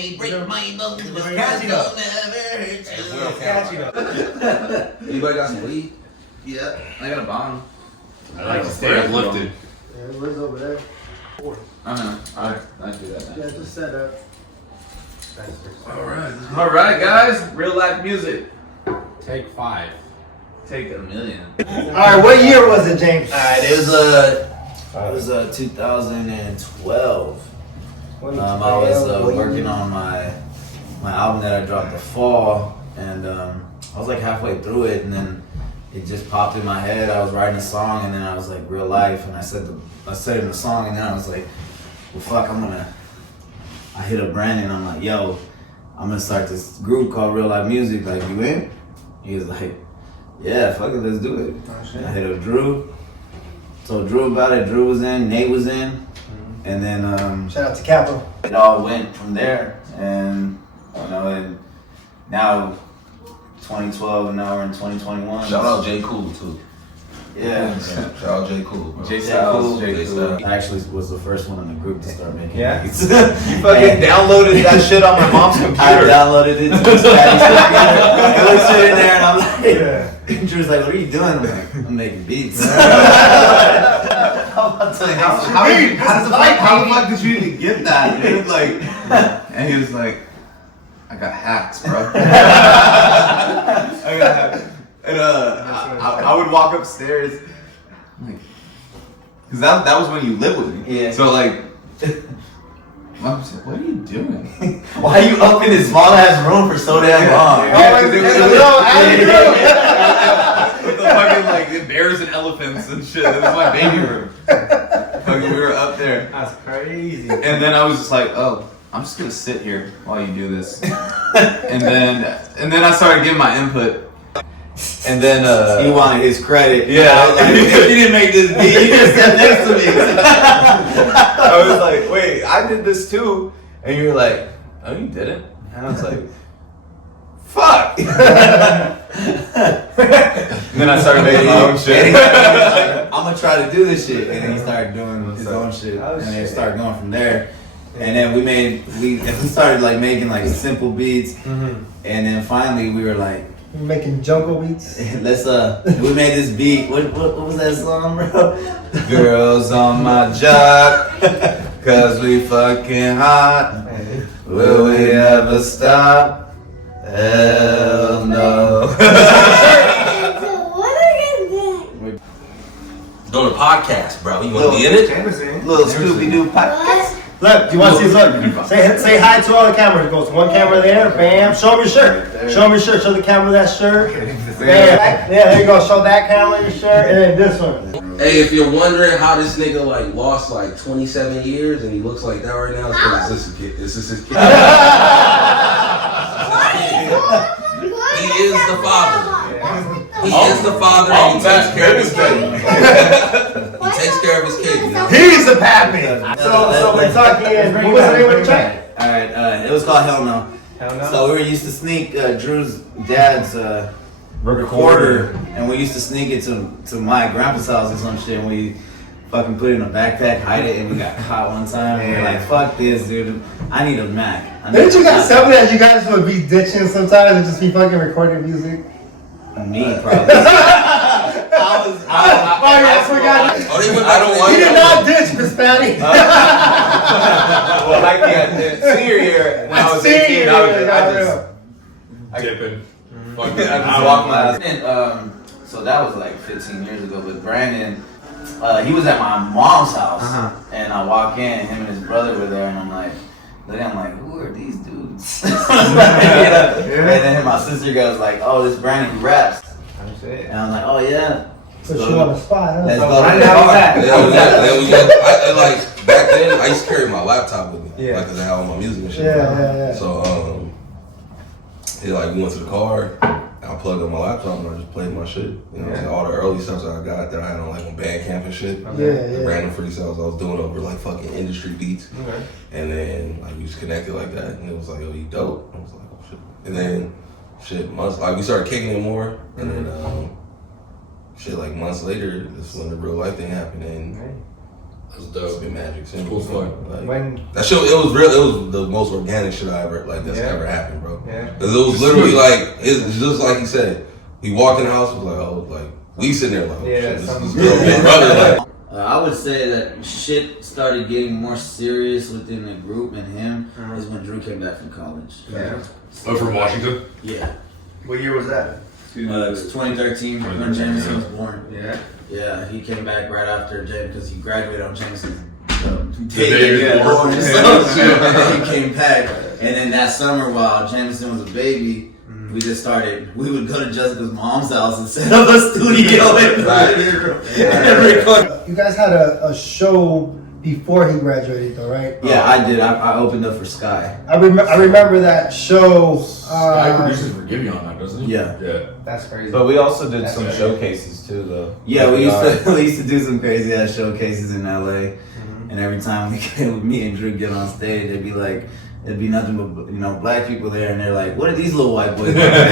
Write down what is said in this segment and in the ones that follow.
may break my bones, but catchy though. never hurt you. Catchy though. Anybody got some weed? Yeah. I got a bomb. I like to stay uplifted. Yeah, where's over there? I do that. Yeah, just set up. All right, guys. Real life music. Take 5. Take a million. Alright, what year was it, James? Alright, it was 2012. I was working on my album that I dropped the fall, and I was like halfway through it, and then it just popped in my head. I was writing a song, and then I was like, real life, and I said it in the song, and then I was like, well, fuck, I hit up Brandon, I'm like, yo, I'm gonna start this group called Real Life Music, like, you in? He was like, yeah, fuck it, let's do it. And I hit up Drew. So Drew about it, Drew was in, Nate was in, and then Shout out to Capital. it all went from there, and and now 2012, and now we're in 2021. Shout out J. Cool too. Yeah. Shout out J. Cool, bro. J. Styles, Cool. J. Styles. I actually was the first one in the group to start making Yeah? beats. You fucking downloaded that shit on my mom's I computer. downloaded it. It was sitting there, and I'm like, Drew's like, what are you doing? I'm like, I'm making beats. How the fuck did you even get that, dude? Like, and he was like, I got hacks, bro. I got hacks. And I would walk upstairs, like, cause that was when you lived with me. Yeah. So like, Mom said, what are you doing? Why are you up in this small ass room for so damn long? Yeah, 'cause it was with the fucking like bears and elephants and shit. It was my baby room. Fucking, we were up there. That's crazy. And then I was just like, oh, I'm just gonna sit here while you do this. and then I started giving my input. And then He wanted his credit. Yeah. I was like, if you didn't make this beat, you just sat next to me. I was like, wait, I did this too. And you were like, oh, you didn't? And I was like, fuck. And then I started making my own And shit. he's like, I'm gonna try to do this shit, and then he started doing his own shit, and then it started going from there. And then we started like making like simple beats, and then finally we were like, You're making jungle beats. let's we made this beat. What was that song, bro? Girls on my job, cause we fucking hot. Will we ever stop? Hell no. Go to podcast, bro. You want to be in it? Little Scooby Doo podcast. Look, do you want to see his look? Say hi to all the cameras. Goes one camera there, bam. Show him your shirt. Show him your shirt. Show the camera that shirt. Bam. Yeah, there you go. Show that camera your shirt, and then this one. Hey, if you're wondering how this nigga like lost like 27 years and he looks like that right now, it's because this is his kid. This is his kid. He is the father. He is the father and he takes care of his kid. He takes care of his kid, you know? He's the pappy. So we're talking. What was the name of the track? Alright, it was called Hell No. Hell no. So we used to sneak Drew's dad's recorder, and we used to sneak it to my grandpa's house or some shit, and we fucking put it in a backpack, hide it, and we got caught one time, and we were like, fuck this, dude. I need a Mac. Didn't you guys tell me that you guys would be ditching sometimes and just be fucking recording music? Me, probably. I forgot. Oh, they went back to You did not ditch, Miss Patty. Well, like the senior year, when I was 18, I Dipping. I walked my ass. And, so that was like 15 years ago. But Brandon, he was at my mom's house, and I walk in, him and his brother were there, and I'm like, who are these dudes? And then my sister goes like, oh, this Brandon, he raps. And I'm like, oh yeah. Put you on the spot, huh? Let's go. Like back then, I used to carry my laptop with me, Yeah. like, cause I had all my music and shit. Yeah. So we went to the car. I plugged in my laptop and I just played my shit. You know, what I'm saying? All the early stuff that I got that I had on like on Bandcamp and shit. The random freestyles I was doing over like fucking industry beats. Okay. And then like we just connected like that, and it was like, oh, you dope. I was like, oh shit. And then months like we started kicking it more, and then like months later, that's when the real life thing happened, and That's dope. Been magic. Since Cool fun. Like, When that shit, it was real. It was the most organic shit I ever that's Yeah. ever happened, bro. Yeah. 'Cause it was literally like it's just like he said. We walked in the house, was like, oh, like we sitting there like, oh, Yeah, shit, this something- is girl, big brother. Like, I would say that shit started getting more serious within the group and him is when Drew came back from college. Yeah. Oh, from Washington? Yeah. what year was that? It was 2013 when Jameson was born. Yeah. Yeah, he came back right after Jameson because he graduated on Jameson. day he was born. And then he came back, and then that summer while Jameson was a baby, we just started. We would go to Jessica's mom's house and set up a studio and record. You guys had a show before he graduated, though, right? Yeah, I did. I opened up for Sky. I remember that show. Guy produces for Gimme on that, doesn't he? Yeah. Yeah. That's crazy. But we also did That's some right. showcases too, though. Yeah, we used to do some crazy ass showcases in LA, and every time me and Drew get on stage, it'd be like. It'd be nothing but black people there, and they're like, "What are these little white boys?" Like,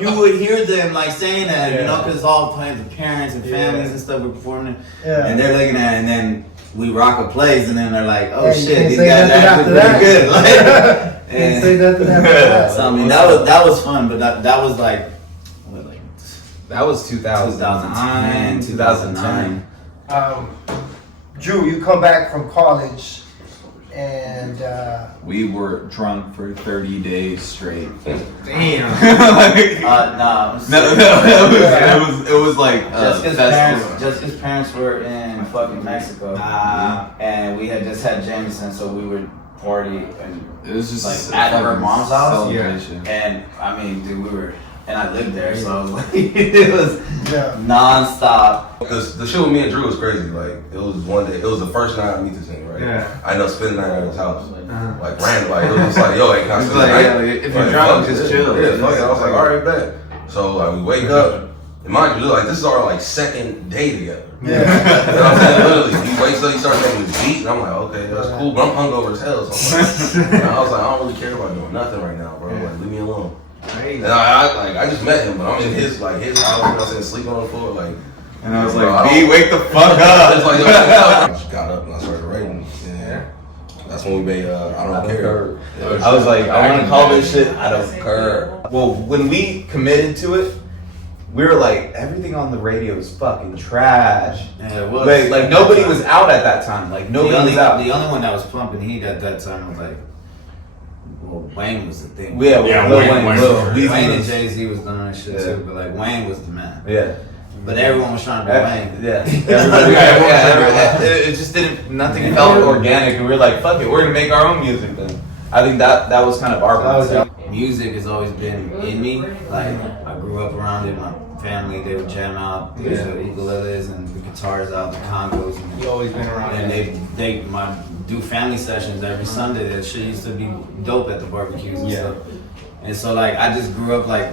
you would hear them like saying that, because it's all playing the parents and families and stuff we're performing, and they're looking at it, and then we rock a place, and then they're like, "Oh Yeah, you shit, can't these say guys are nothing actually after pretty good." Like, Can't say nothing after that. so I mean, that was fun, but that was like, what, like That was 2009, 2010. Drew, you come back from college, and We were drunk for 30 days straight. Damn. nah. No, it was like Jessica's parents were in fucking Mexico, and we had just had Jameson, so we would party and It was just like a at her fucking mom's house. celebration. And I mean, dude, we were, and I lived there, so I was like, it was yeah. non-stop. Cause the shit with me and Drew was crazy. Like it was one day, it was the first night I meet this thing, right? Yeah. I ended up spending the night at his house, like random. Like it was just like, yo, hey, can I It's spend like, the night? yeah, if you're Like, drunk, fuck just it. chill. Yeah, fuck it. I was like, all right, bet. So like we wake up, and mind you, like this is our like second day together. Yeah. You know what I'm saying? Literally, he waits till he starts making his beat, and I'm like, okay, that's cool, but I'm hungover as hell. So I'm like, and I was like, I don't really care about doing nothing right now, bro. Like, leave me alone. Crazy. And I just met him, but I'm in his house, you know what I'm saying, sleeping on the floor, like. And I was Bro, like, I B, don't- wake the fuck It's up. like, yo, I just got up and I started writing. Yeah. That's when we made I Don't Care. Yeah. I was like, I want to call this shit I Don't Care. Well, when we committed to it, we were like, everything on the radio is fucking trash. Yeah, it was. Like nobody was out at that time. Like nobody was out. The only one that was pumping heat at that time was like, well, Wayne was the thing. Yeah, Lil Wayne Wayne, for Lil sure. Weezy Wayne and was- Jay-Z was doing that shit Yeah. too, but like Wayne was the man. Yeah. But everyone was trying to be Wayne. Yeah. Everybody, it just didn't. Nothing felt organic, and we were like, "Fuck it, we're gonna make our own music." Then I think that was kind of our concept. Music has always been in me. Like I grew up around it. My family, they would jam out. There's the ukuleles and the guitars out, the congos, and You always been around. and they do family sessions every Sunday. That shit used to be dope at the barbecues and stuff. And so like I just grew up like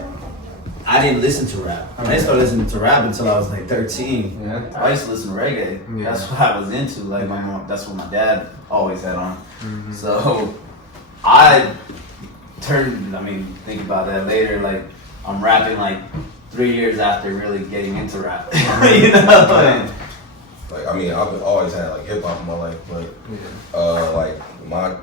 I didn't listen to rap. I didn't start listening to rap until I was like 13. Yeah. I used to listen to reggae. Yeah. That's what I was into. Like my mom, that's what my dad always had on. So I turned. I mean, think about that later. Like I'm rapping like 3 years after really getting into rap. You know. Like, I mean, I've always had like hip hop in my life, but like my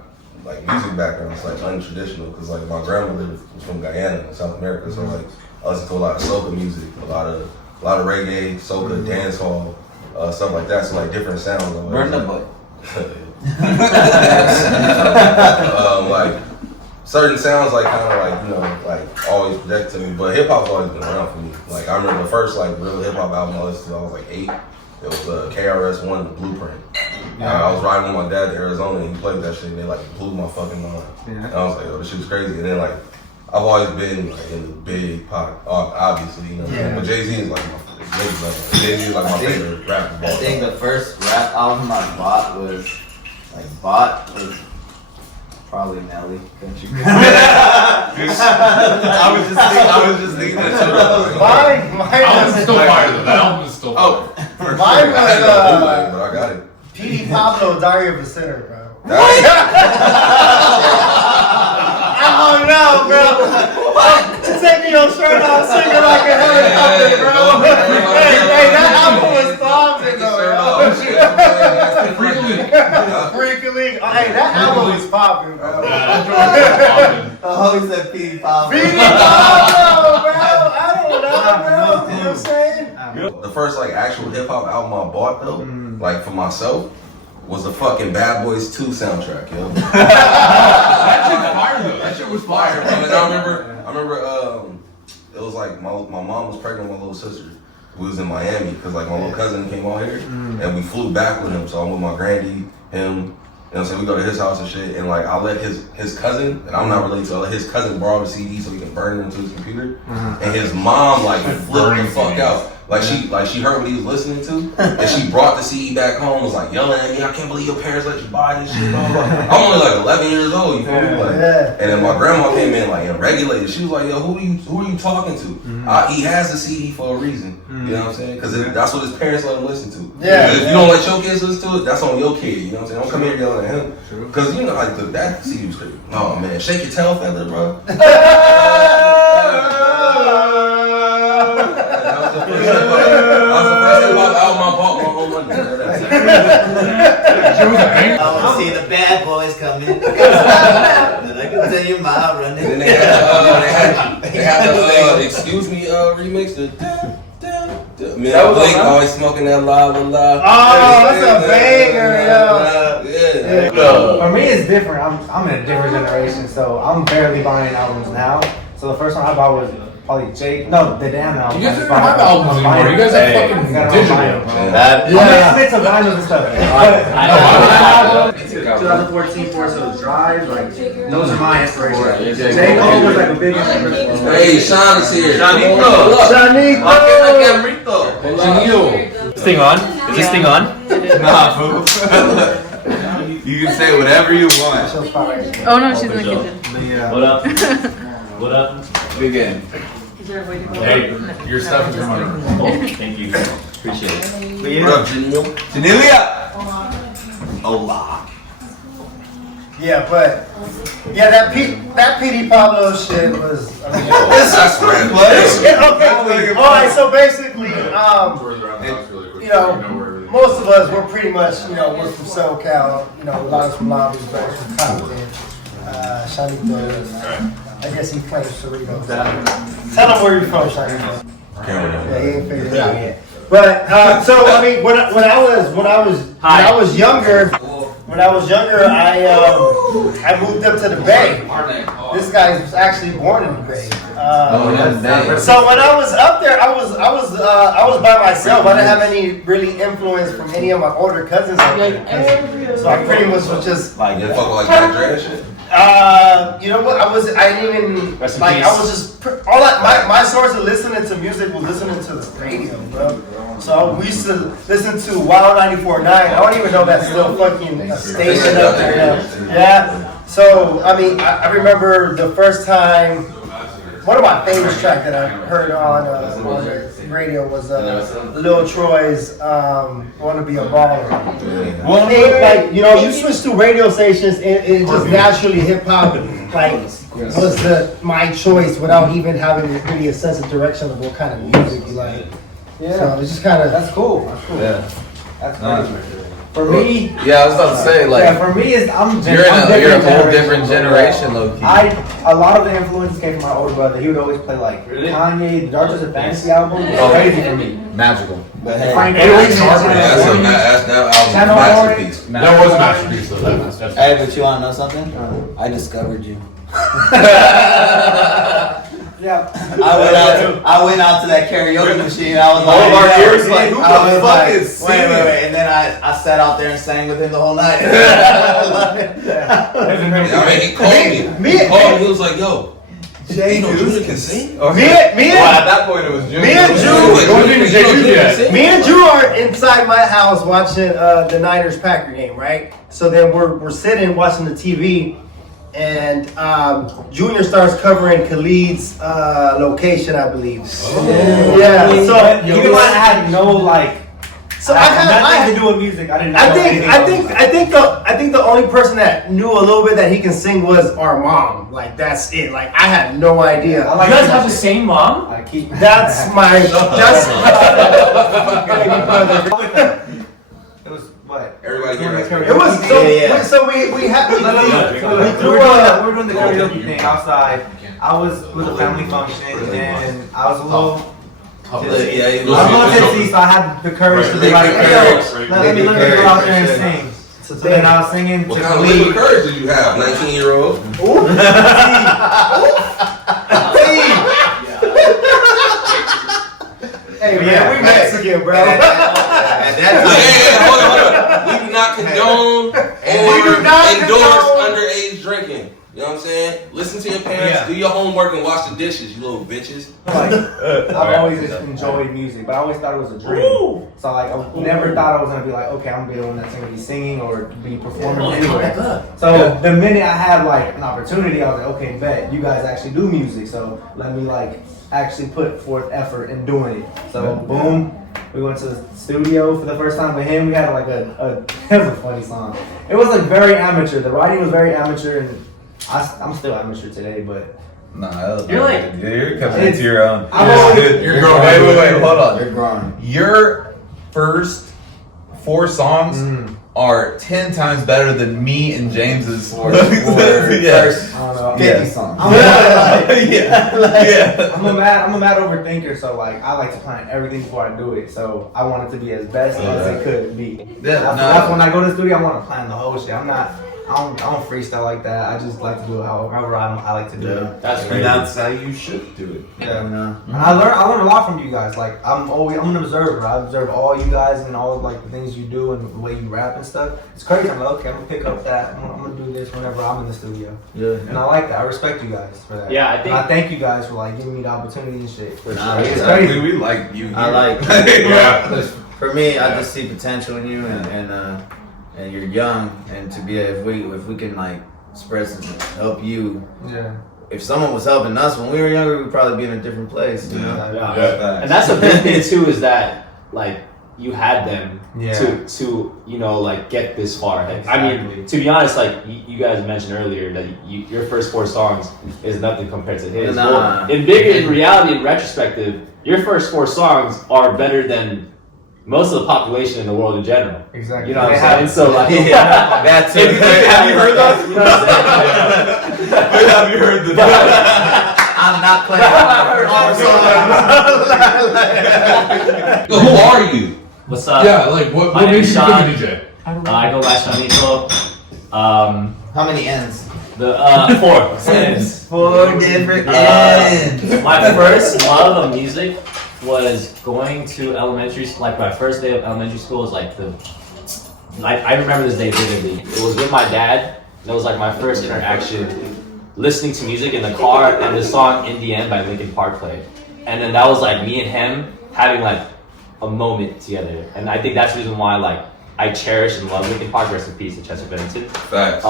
music background is like untraditional because like my grandmother was from Guyana in South America, so like I listen to a lot of soca music, a lot of reggae, soca, dance hall, stuff like that. So like different sounds. Burn the book. Like certain sounds like kind of like like always project to me, but hip hop's always been around for me. Like I remember the first like real hip hop album I listened to, I was like 8. It was KRS-One, The Blueprint. I was riding with my dad to Arizona and he played that shit and they like blew my fucking mind. Yeah. And I was like, oh, this shit was crazy. And then like I've always been like in the big pop, obviously, you know. Yeah. But Jay-Z is like Jay-Z is like my favorite rapper of I all think time. the first rap album I bought was probably Nelly. Country. I was just thinking that shit. Mine Album's was still fire though. That album is still fire. mine I had no was bootleg, but I got it. P.D. Pablo, Diary of a Sinner, bro. I don't know, bro. Taking your shirt off, singing like a helicopter, bro. Hey, that album was bombing, though. popping, bro. Oh, he said P Pop. Petey Pablo, bro. I don't know, bro. You know what I'm saying? The first like actual hip hop album I bought though, like for myself, was the fucking Bad Boys 2 soundtrack, yo. That shit's fire though. That shit was fire. I mean, I remember, it was like my mom was pregnant with my little sister. We was in Miami because like my little cousin came out here and we flew back with him. So I'm with my grandy, him. You know what I'm saying? We go to his house and shit, and like I let his cousin, and I'm not related to, I let his cousin borrow the CD so he can burn it into his computer. And his mom like flipped the fuck out. Like she heard what he was listening to, and she brought the CD back home. Was like yelling at me, "I can't believe your parents let you buy this shit." Blah, blah. I'm only like 11 years old, you feel me? Like, and then my grandma came in like and regulated. She was like, "Yo, who are you talking to? He has the CD for a reason." You know what I'm saying? Because that's what his parents let him listen to. Yeah. If you don't let your kids listen to it, that's on your kid. You know what I'm saying? Don't come here yelling at him. Because you know, like that CD was crazy. Oh man, shake your tail feather, bro. I want to see the bad boys coming. I can tell you my running. And then they had the Excuse Me remix. Man, Blake always smoking that la la la. Oh, that's a banger, yo. Yeah. For me, it's different. I'm in a different generation, so I'm barely buying albums now. So the first one I bought was probably Jake. No, the damn album. You guys don't have albums anymore. You guys have fucking digital. Yeah, mix of vinyls and stuff. But 2014 Force Hills Drive, like those are my inspirations. J. Cole was like a big inspiration. Hey, Sean is here. Shaniqua. This thing on? Is this thing on? Nah, fool. You can say whatever you want. Oh no, she's in the kitchen. What up? What up? Begin. Is there a way to go? Hey, your stuff is coming. Oh, thank you. Appreciate it. What up, Janelle? Janelia. Hola. Yeah, but that Petey Pablo shit was. I mean, That's right. okay. All right. So basically, Further out the house really quick. you know, most of us we're pretty much we're from SoCal. You know, a lot of us from Long Beach, but from Compton. Shaniqua. I guess he claims Cerritos. Tell him where you're from, Shaniqua. Yeah, he ain't figured it out yet. But so I mean, when I was younger, I moved up to the Bay. This guy was actually born in the Bay. So when I was up there, I was by myself. I didn't have any really influence from any of my older cousins. So I pretty much was just Like, you fuck like that Dre and shit? you know what? I didn't even like. I was just my source of listening to music was listening to the radio, bro. So we used to listen to Wild 94.9. I don't even know that's still fucking a station up there now. Yeah. So I mean, I remember the first time. One of my favorite tracks that I heard on the radio was Lil Troy's "Wanna Be a Baller." Like you switch to radio stations, and it just naturally hip hop like was my choice without even having really a sense of direction of what kind of music you like. Yeah, so it's just kind of that's cool. That's cool. Yeah. That's crazy. For me, Yeah, I was about to say, like, yeah, for me, I'm you're a whole different generation, low key. A lot of the influences came from my older brother. He would always play like Kanye, the Darkest of Fantasy album. It's crazy for me. Magical. But hey, That's That album's a masterpiece. That was a masterpiece though. That's Hey, but you want to know something? I discovered you. yeah. I went out to that karaoke machine. I was All like, of our yo, ears like, who I the was fuck like, is wait, singing? and then I sat out there and sang with him the whole night. I mean, he called me. He called me. He was like, "Yo, you know Junior can sing." Well, at that point, it was Junior. Me and Drew are inside my house watching the Niners-Packer game, right? So then we're sitting watching the TV, and Junior starts covering Khalid's location, I believe. Yeah. So Even when I had no like. So I had nothing to do with music. I didn't know anything. I think the only person that knew a little bit that he can sing was our mom. Like that's it. Like I had no idea. I like You guys have the same mom? I keep. That's my. That's. It was what? Everybody get ready. It was so. Yeah. So we had we We were doing the karaoke thing outside. I was with a family function and I was a little. I was a little tipsy, so I had the courage to be like, hey, yo, let me go out there and sing. So then I was singing What to kind of Khalid. liquid courage do you have, 19-year-old? Hey man, we Mexican, bro. Hold on. We do not condone or endorse underage drinking. You know what I'm saying? Listen to your parents, do your homework, and wash the dishes, you little bitches. Like, I've always just enjoyed music, but I always thought it was a dream. So like, I never thought I was gonna be like, okay, I'm gonna be the one that's gonna be singing or be performing anywhere. So the minute I had like an opportunity, I was like, okay, bet you guys actually do music, so let me like actually put forth effort in doing it. So boom, we went to the studio for the first time with him. We had like it was a funny song. It was like very amateur. The writing was very amateur, and I'm still amateur today, but. Nah, You're like- you're coming into your own. You're growing. Wait, hold on. You're growing. Your first 4 songs are 10 times better than me and James's Or yeah. first I don't know. 50 songs. I'm a mad overthinker, so like I like to plan everything before I do it. So I want it to be as best as it could be. That's when I go to the studio, I want to plan the whole shit. I don't freestyle like that. I just like to do it however I like to do it. That's And crazy. that's how you should do it. Yeah, and I learn a lot from you guys. Like I'm an observer. I observe all you guys and all of like the things you do and the way you rap and stuff. It's crazy. I'm like, okay, I'm gonna pick up that. I'm gonna do this whenever I'm in the studio. Yeah. And I like that. I respect you guys for that. Yeah, I And think- I thank you guys for like giving me the opportunity and shit. Nah, It's Exactly, crazy. we like you. I like. Yeah. For me, I just see potential in you, and you're young, and to be if we can like spread some help you. Yeah. If someone was helping us when we were younger, we'd probably be in a different place. You know? Yeah. And that's the big thing too, is that like you had them Yeah. to you know like get this far. Like, I Exactly. mean, to be honest, like you guys mentioned earlier that your first 4 songs is nothing compared to his. Nah. Well, in reality, in retrospective, your first 4 songs are better than most of the population in the world in general. Exactly. You know what I'm saying? So like, That's if you think Have you heard those? You know what I'm saying? Have you heard the I'm not playing. Who are you? What's up? Yeah, like what My name makes is you Sean. a DJ? I go by Shanito. How many ends? The 4 ends. 4 different ends. My first love of music was going to elementary school. Like my first day of elementary school was like I remember this day vividly. It was with my dad. And it was like my first interaction listening to music in the car, and the song "In the End" by Linkin Park played. And then that was like me and him having like a moment together. And I think that's the reason why like I cherish and love Linkin Park. Rest in peace to Chester Bennington. Facts.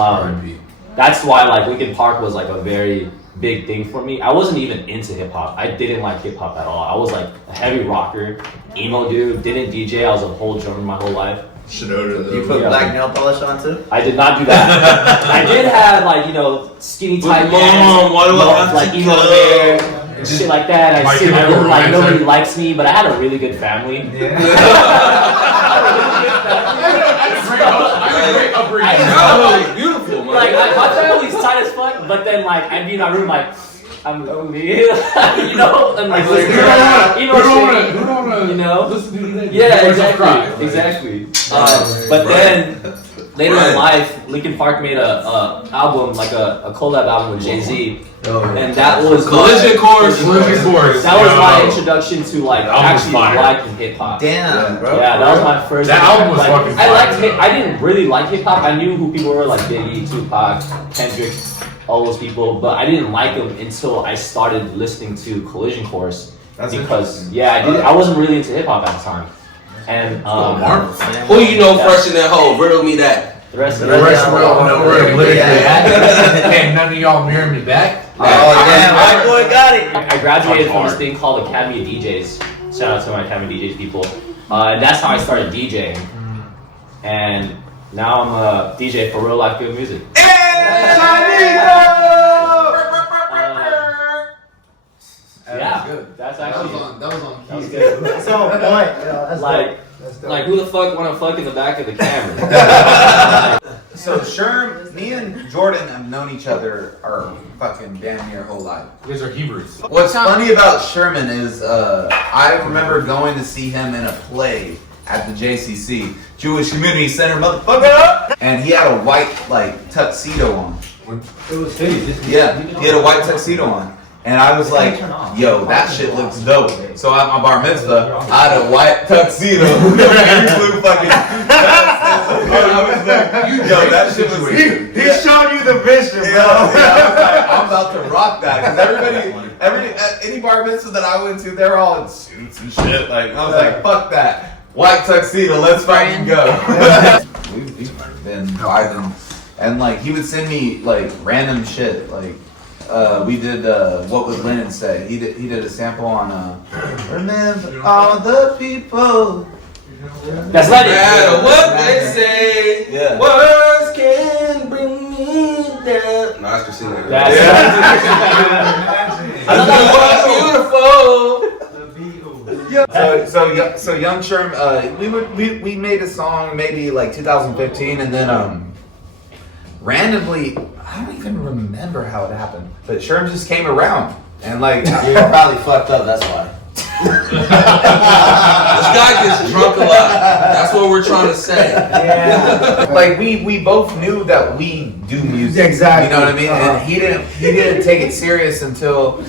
That's why like Linkin Park was like a very big thing for me. I wasn't even into hip hop. I didn't like hip hop at all. I was like a heavy rocker, emo dude. Didn't DJ. I was a whole drummer my whole life. Shinoda. You put black nail polish on too? I did not do that. I did have like skinny tight pants, like emo hair and shit like that. I My see Chemical like Romance. nobody likes me, but I had a really good family. I had a great upbringing. Oh, beautiful, man. Like my family's tight as fuck, but then like I'd be in my room like I'm lonely, you know, and like Who don't wanna you know? listen to that? Yeah, Voice of cry. exactly. But then later in life, Linkin Park made a album, like a collab album with Jay-Z, and that was Collision Course. Collision Course. That was my introduction to like That album was actually fire. liking hip hop. Damn, bro. Yeah, that was my first. That album was fucking I liked fire. I didn't really like hip hop. I knew who people were, like Biggie, Tupac, Kendrick, all those people, but I didn't like them until I started listening to Collision Course. Because I wasn't really into hip hop at the time. And Who you know fresh in that hole? Riddle me that. the rest of The rest of the world know where politically Yeah. Hey, none of y'all mirror me back. Oh, yeah, white boy got it. I graduated from this thing called Academy of DJs. Shout out to my Academy of DJs people. And that's how I started DJing. And now I'm a DJ for real life good music. Yeah, that's actually That was on that was key. good. That's on point. Yeah, that's Like, dope. That's dope. Like who the fuck fuck want to fuck in the back of the camera? So Sherm, me and Jordan have known each other our fucking damn near whole life. You guys are Hebrews. What's funny about Sherman is I remember going to see him in a play at the JCC, Jewish Community Center, motherfucker, and he had a white like tuxedo on. It was fitty. Yeah, he had a white tuxedo on. And I was like, yo, that shit looks dope. So at my bar mitzvah, I had a white tuxedo. Blue fucking I was like, yo, that shit was He's showing you the vision, bro. Yeah, I was like, I'm about to rock that. Because any bar mitzvah that I went to, they're all in suits and shit. Like, I was like, fuck that. White tuxedo, let's fucking go. We've been vibing. And like, he would send me like random shit. Like, we did What Would Lennon Say? He did a sample on Remember All the People. That's Lennon. matter what they say, Yeah. words can bring me down. No, that's Christina. That's I thought that was beautiful. So Young Sherm, we made a song maybe like 2015, and then randomly, I don't even remember how it happened, but Sherm just came around and like You're probably fucked up, that's why. This guy gets drunk a lot. That's what we're trying to say. yeah, like we both knew that we do music, Exactly. You know what I mean? And he didn't take it serious until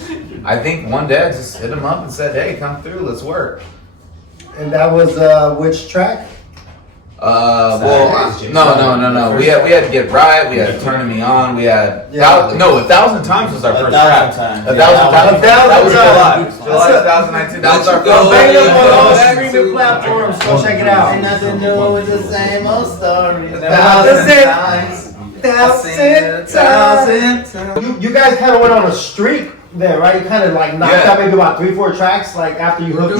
I think one day I just hit him up and said, "Hey, come through, let's work." And that was which track? Well, no. We had to Get Right. We had Turning Me On. We had 1,000 Times was our first track. 1,000 times. 1,000 times. That was times. July 2019. That was our Go first. Available on all back streaming to- platforms. Go check it out. Ain't nothing new with the same old story. 1,000 times. 1,000 times. You guys kind of went on a streak then, right? You kind of like knocked out maybe about 3-4 tracks like after you hooked up.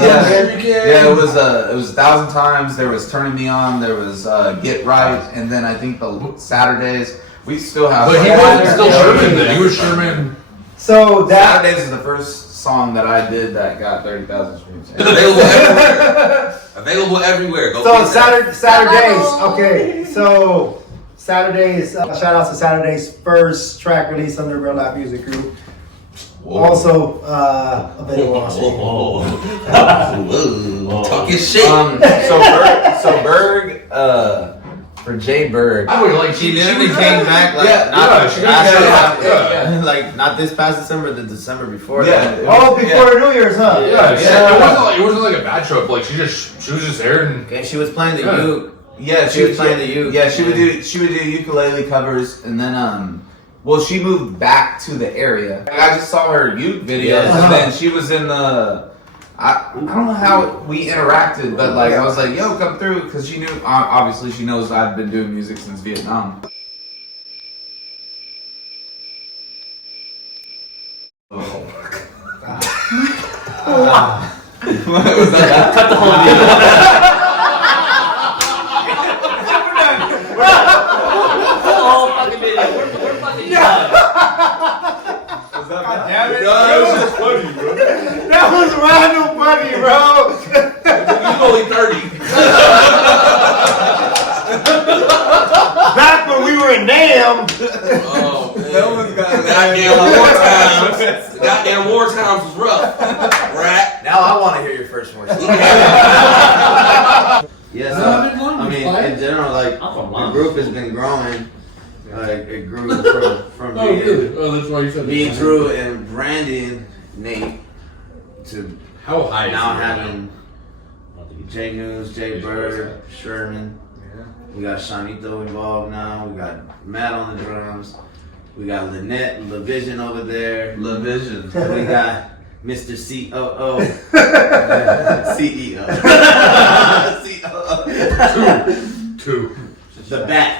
Yeah, it was 1,000 Times. There was Turning Me On. There was Get Right, and then I think the Saturdays we still have. But he wasn't still Sherman then. He was Sherman. So that Saturdays is the first song that I did that got 30,000 streams. Available everywhere. Available everywhere. Go so get that. Saturdays. Okay, so Saturdays. Shout out to Saturday's first track release under Real Life Music Group. Whoa. Also available on streaming. Whoa. Talking shit. So Berg, for Jay Berg. I would like She literally came back like like not this past December, the December before that. Oh, before New Year's, huh? Yeah. It wasn't like a bad show. Like she was just there and Okay, she was playing the uke. Yeah, She was playing the uke. Yeah, she would do ukulele covers, and then well, she moved back to the area. I just saw her uke videos, and then she was in the. I don't know how we interacted, but like I was like, "Yo, come through," because she knew. Obviously, she knows I've been doing music since Vietnam. What was that? Cut the whole video. Oh, fucking video. We're fucking done. That was just funny, bro. That was random funny, bro. You only 30. Back when we were in NAM. Oh, man. No one's got Goddamn war times was rough. Rat. Now I want to hear your first voice. Yes, I mean, in general, like I'm from the London. group has been growing. Like it grew from oh, really? Oh, that's why you said me, that. Drew, and Brandon, Nate, to How high? now is he right having Jay News, Jay Bird, Sherman. We got Shanito involved now. We got Matt on the drums. We got Lynette, LaVision over there. LaVision. We got Mr. COO. CEO. COO. Two. The bat.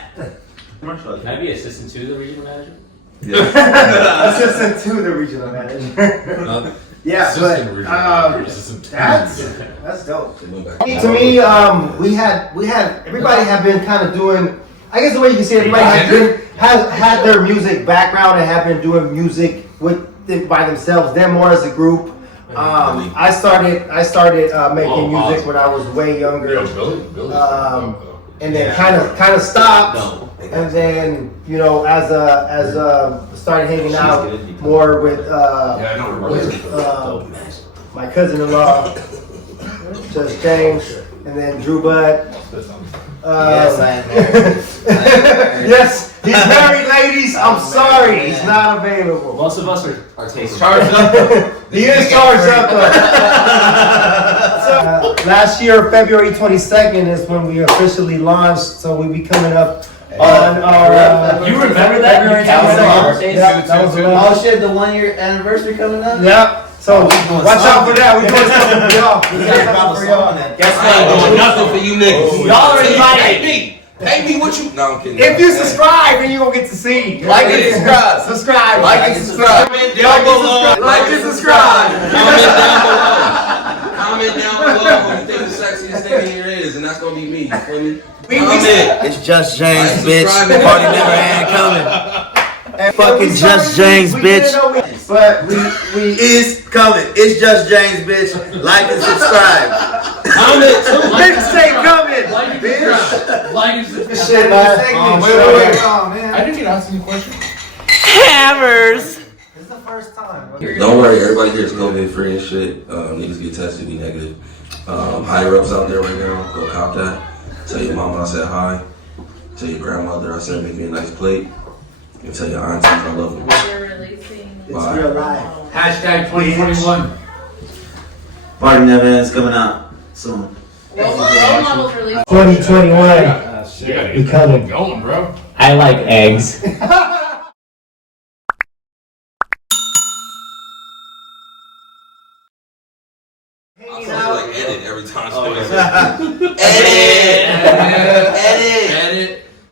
Can I be assistant to the regional manager? Assistant to the regional manager. Yeah, but that's dope. To me, we had everybody have been kind of doing. I guess the way you can see it, everybody has had their music background and have been doing music by themselves. Them more as a group. I started making music when I was way younger. And then kind of stopped, and then as started hanging out more with my cousin-in-law, Judge James, and then Drew Bud. Yes, I am married. Yes, he's married, ladies. I'm sorry, he's not available. Most of us are taking. Charged up. He is charged up. Last year, February 22nd is when we officially launched, so we'll be coming up on our. You remember that? February You counted our 22nd? birthdays? Yeah, that was the Oh launch. shit, the 1 year anniversary coming up? Yep. So watch out for that. We're doing something for y'all. You gotta drop a song that. Guess I ain't what? doing nothing for you niggas. Y'all are invited. Pay me. Pay me what you. No, I'm kidding. If you subscribe, then you gonna get to see. Like and subscribe. Subscribe. Like and subscribe. Comment down below. Like and subscribe. Comment down below. Comment down below who you think the sexiest thing in here is, and that's gonna be me. You feel me? Comment. It's Just James, Like, bitch. subscribe. Party never had coming. Fucking Just James, bitch. But we It's coming. It's Just James, bitch. Like and subscribe. Comment too. bitch say coming. Like and subscribe. Like and subscribe. Shit, man. Wait. I didn't get asked any questions. It's the first time. Don't worry, everybody here is COVID free and shit. Niggas get tested, be negative. Higher ups out there right now, go cop that. Tell your mama I said hi. Tell your grandmother I said make me a nice plate. And tell your aunties I love them. We're releasing. It's Bye. real life. Hashtag 2021. Party never ends coming out soon. Role models releasing. 2021. You gotta We coming. going, bro. I like eggs. I feel like edit every time. Edit! Edit! Edit.